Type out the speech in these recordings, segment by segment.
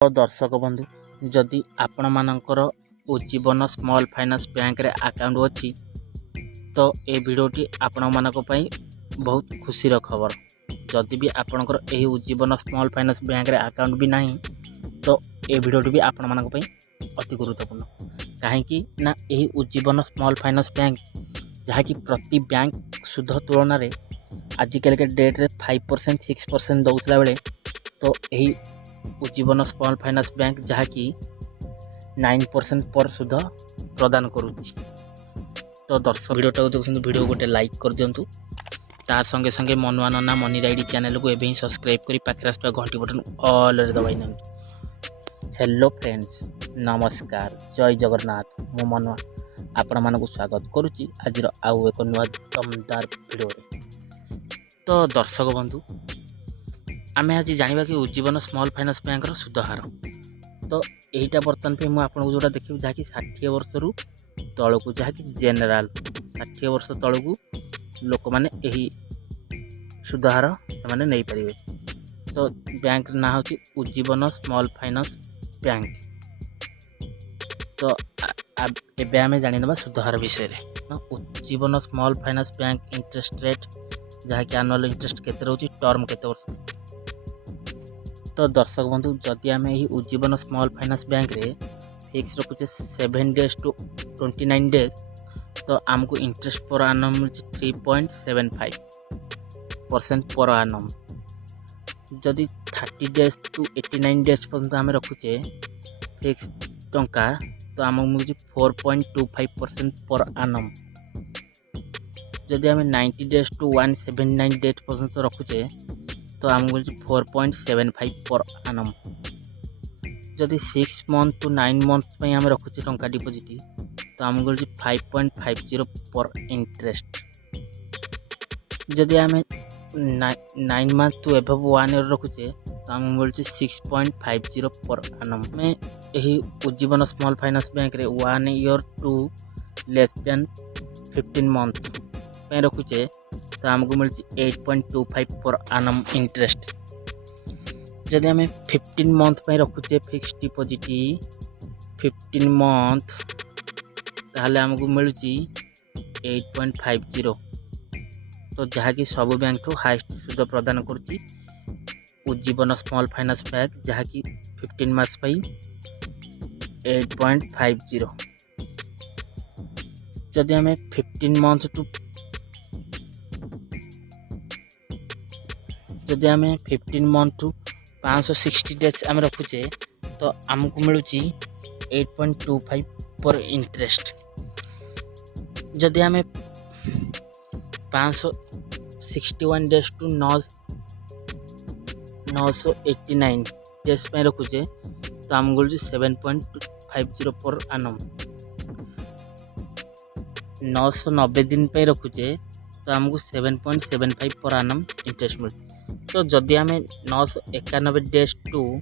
तो दर्शक बंधु जदि आपण मानकर उज्जीवन स्मॉल फाइनेंस बैंक रे अकाउंट अच्छी तो ये वीडियोटी आपण मानक पई बहुत खुशी खबर। जदि भी आपणकर यही उज्जीवन स्मॉल फाइनेंस बैंक रे अकाउंट भी नहीं तो ये वीडियोटी भी आपण मानक पई अति गुरुत्वपूर्ण कहीं ना यही उज्जीवन स्मॉल फाइनेंस बैंक जहाँकि प्रति बैंक सुध तुलन में आजिकल के डेट रे 5% 6% दौला बेले तो यही उज्जीवन स्मॉल फाइनेंस बैंक जहाँकि 9% पर सुध प्रदान करुच्ची। तो दर्शक वीडियोटा देखते वीडियो गोटे लाइक कर दिंतु तार संगे संगे मनुआ नना मनी राइडी चैनल को एवं सब्सक्राइब करी पाखे आसपा घंटी बटन ऑल रे दबाई ना। हेलो फ्रेंड्स नमस्कार जय जगन्नाथ मु मनुआ आपण मानक स्वागत करुच्ची आज आउ एक नुआ दमदार वीडियो। तो दर्शक बंधु आमे आज जानिबा कि उज्जीवन स्मॉल फाइनेंस बैंक रो सुधहार। तो यहीटा बर्तमान पे मुझे आपको जोड़ा देखिए जहाँकि 60 वर्ष रु तलू जहाँकि जेनेल 60 वर्ष तलू लोक मैंने यही सुधहार से नहीं पारे। तो बैंक ना हो उज्जीवन स्मॉल फाइनेंस बैंक। तो एबे आमे जानि नबा सुधहार विषय रे। Ujjivan small finance bank interest rate जहाँकि एनुअल इंटरेस्ट केते रहउची टर्म केते वर्ष। तो दर्शक बंधु जदि आम यही उज्जीवन स्मॉल फाइनेंस बैंक रे फिक्स रखुचे 7 डेज टू 29 डेज तो आमको इंटरेस्ट पर आनम 3.75% पर आनम। जदि 30 डेज टू 89 डेज पर्यंत आम रखुचे फिक्स टंका तो आम मिलूँ 4.25% पर आनम। जदि आम 90 डेज टू 179 डेज पर्यंत रखुचे तो आम मिलूँ 4.75 पर आनम। जदि 6 मंथ टू 9 मंथ आम रखुचे टंका डिपोजिट तो आम मिलूँ 5.50 पर इंटरेस्ट। जदि आम 9 मंथ टू एबव 1 ईयर रखुचे तो आम मिलूँ 6.50 पर आनम। मैं यही उज्जीवन स्मॉल फाइनेंस बैंक रे 1 year to less than 15 month में रखुचे तो आमको मिलती 8.25 पर आनम इंटरेस्ट। जदि आम 15 मंथ में रखुचे फिक्स डिपोजिट 15 मंथ ताहले आमको मिलूँ 8.50। तो जहाँकि सब बैंक तो हाईएस्ट सुध प्रदान करुच्ची उज्जीवन स्मॉल फाइनेंस बैंक जहाँकि 15 मास पाई 8.50। जदि आम 15 मंथ टू जदि आम 15 मंथ टू 560 डेज आम रखुचे तो आमको मिलूँ 8.25 पर इंटरेस्ट। जदि आम 561 डेज टू 989 डेज में रखुचे तो आमको मिलूँ 7.50 पर आनम। 990 दिन पे रखुचे तो आमको 7.75 पर आनम इंटरेस्ट मिलूँ। तो जदि आम 991 डेज टू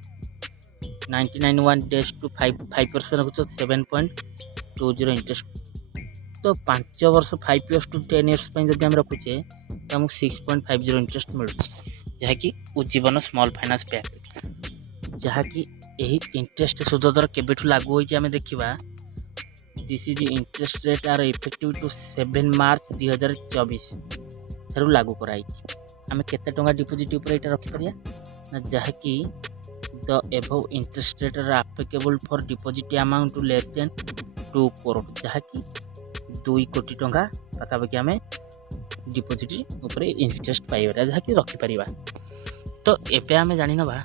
99 डेज टू 5% रखुचे 7.20 इंटरेस्ट। तो 5 वर्ष 5 इयर्स टू 10 इयर्स जदि आम रखुचे तो आमको 6.50 इंटरेस्ट मिलूँ जहाँकि उज्जीवन स्मॉल फाइनेंस बैंक जहाँकि यही इंटरेस्ट सुध दर केबेठू लागू होइछि आमे देखिबा। This is interest rate are effective to 7 March 2024 ठारू लागू कराई। आमे केते टंका डिपोजिट ऊपर एटा रखि परिया ना जहाँकि the above interest rate are applicable for deposit amount to less than 2 crore जहाँकि 2 कोटी टंका पाखापाखि आमे डिपोजिट ऊपर इंटरेस्ट पाइबा जहाँकि रखि परिबा। तो एबे आमे जानि नबा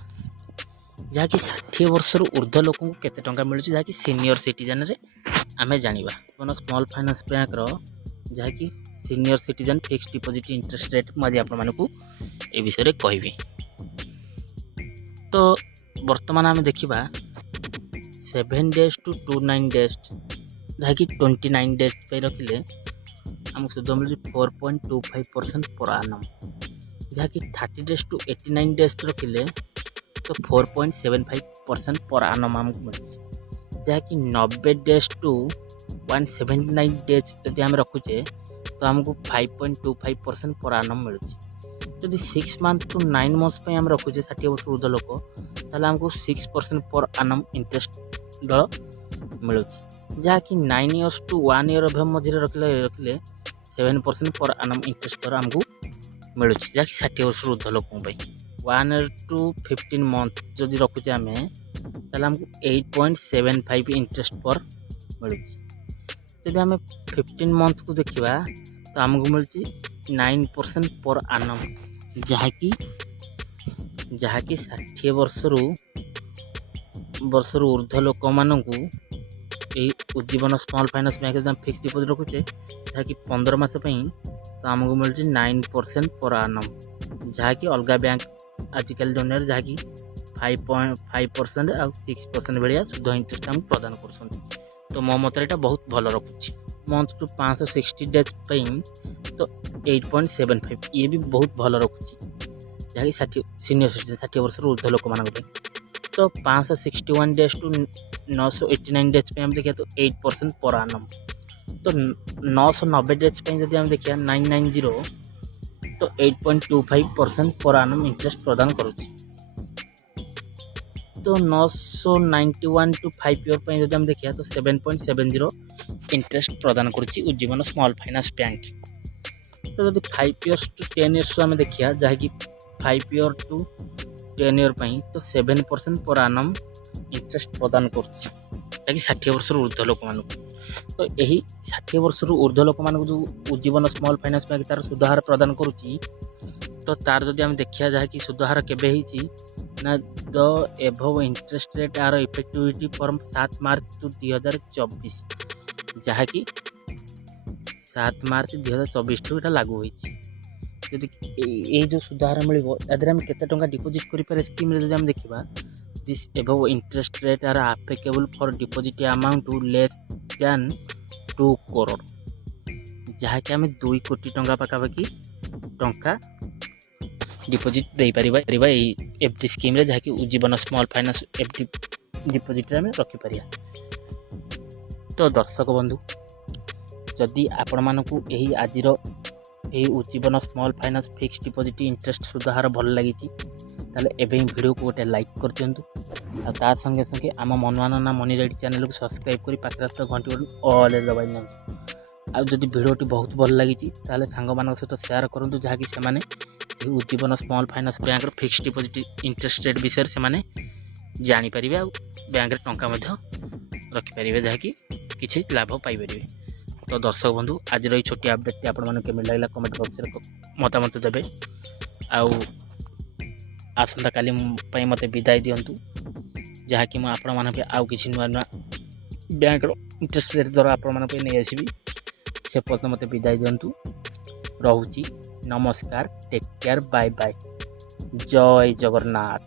जहाँकि 60 वर्ष रु ऊर्ध्व लोक को केते टंका मिलुछि जहाँकि सीनियर सिटीजन रे आमे जानिबा। कोनो स्मॉल फाइनेंस बैंक रो जहाँकि senior citizen fix deposit interest rate मुझे आपको ए विषय में कहबी। तो वर्तमान आम देखा 7 डेज टू 29 डेज जहाँकि 29 डेज पे रखिले आमको सुध मिलूँ 4.25% पर आनम। जहाँकि 30 डेज टू 89 डेज रखिले तो 4.75% पर आनम आमको मिलूँ। जहाँकि 90 डेज टू 179 डेज यदि आम रखुचे तो आमको 5.25% पर आनम मिलूँ। जदि 6 मंथ टू 9 मंथ्स आम रखुचे 60 वर्ष ऊर्ध्व लोक ताले हमको 6% पर आनम इंटरेस्ट दर मिलू जहाँकि 9 इयर्स टू 1 ईयर मझे रखिले 7% पर आनम इंटरेस्ट दर आमको मिलूँ जहाँकि 60 वर्ष ऊर्ध लोक 1 ईयर टू 15 मंथ जदि रखुचे आम ताले हमको 8.75 इंटरेस्ट पर मिलूँ। जदि आम 15 मंथ को देखा तो आमको मिलूँ 9% पर आनम जहाँकि 60 वर्ष ऊर्ध लोक मानू Ujjivan small finance bank fix deposit रखुचे जहाँकि 15 मास तो आमको मिलूँ 9% पर आनम जहाँकि अलग बैंक आजिकल दुनिया जहाँकि 5.5% आ 6% भाया सुध इंटरेस्ट आमको प्रदान कर। तो मो मत यहाँ बहुत भल रखुच्छी मंथ टू 560 डेज तो 8.75 ये भी बहुत भल रखुच्छी जहाँकि 60 सीनियर सिटीजन 60 वर्ष ऊर्ध लोक मान। तो 561 डेज टू 989 डेज पे हम देखिए तो 8% पर आनम। तो 990 डेज पे जब हम देखिए 990 तो 8.25% पर आनम इंटरेस्ट प्रदान करुच्ची। तो 991 टू 5 ईयर पे जब हम देखिए तो 7.70 इंटरेस्ट प्रदान करुच्ची उज्जीवन स्मॉल फाइनेंस बैंक। तो जब 5 ईयर्स टू 10 ईयर्स आम देखिए जहाँकि 5 ईयर टू 10 ईयर तो 7% पर आनम इंटरेस्ट प्रदान करुच्ची जहाँकि 60 वर्ष ऊर्ध लोक मान। तो यही 60 वर्ष ऊर्ध लोक मान जो उज्जीवन स्मॉल फाइनेंस बैंक तार सुधार प्रदान करुच्ची तो तार जदि आम देखिया जहाँकि सुधार केबे होईची ना the above interest rate are effectivity from 7 March to 2024 जहाँकि 7 मार्च 2024 टू लागू होईची। जदि ये जो सुधार मिलिबो तादरे हम केते टंका डिपोजिट करि पारे स्कीम रे जदि हम देखिबा this above interest rate are applicable for deposit amount to less than 2 crore जहाँकि आम 2 कोटी टंका पाखापाखि टंका डिपोजिट दे पारिबा एफडी स्कीम रे जहाँकि Ujjivan small finance FD deposit आम रखिपर। तो दर्शक बंधु जदि आपण मानकु एही आजिर यही Ujjivan small finance fix deposit interest सुधार भल लगी ताले एवं वीडियो को गोटे लाइक कर दिंतु आ संगे संगे आम मनवाना ना मनी राइट चैनल को सब्सक्राइब करी पाखे घंटी ऑल दबाई ना आ जदि वीडियोटी बहुत भल लगी ताले सांग मान सहित शेयर करूँ जहाँकि से Ujjivan small finance bank fix deposit interest rate विषय से जानीपर आ बैंक टंका रखिपारे जहाँकि किसी लाभ पाइपर। तो दर्शक बंधु आज ये छोटी अपडेट आपण मैंने केमी लगे कमेंट बॉक्स मतामत देवे आसंता काली मत विदाय दिंतु जहाँकि आपण मान आउ कि नुआ नुआ बैंक इंटरेस्ट रेट द्वारा आपण मान नहीं आसबि से पर्यटन मत विदाय दिंतु रोची। नमस्कार, टेक केयर, बाय बाय, जय जगन्नाथ।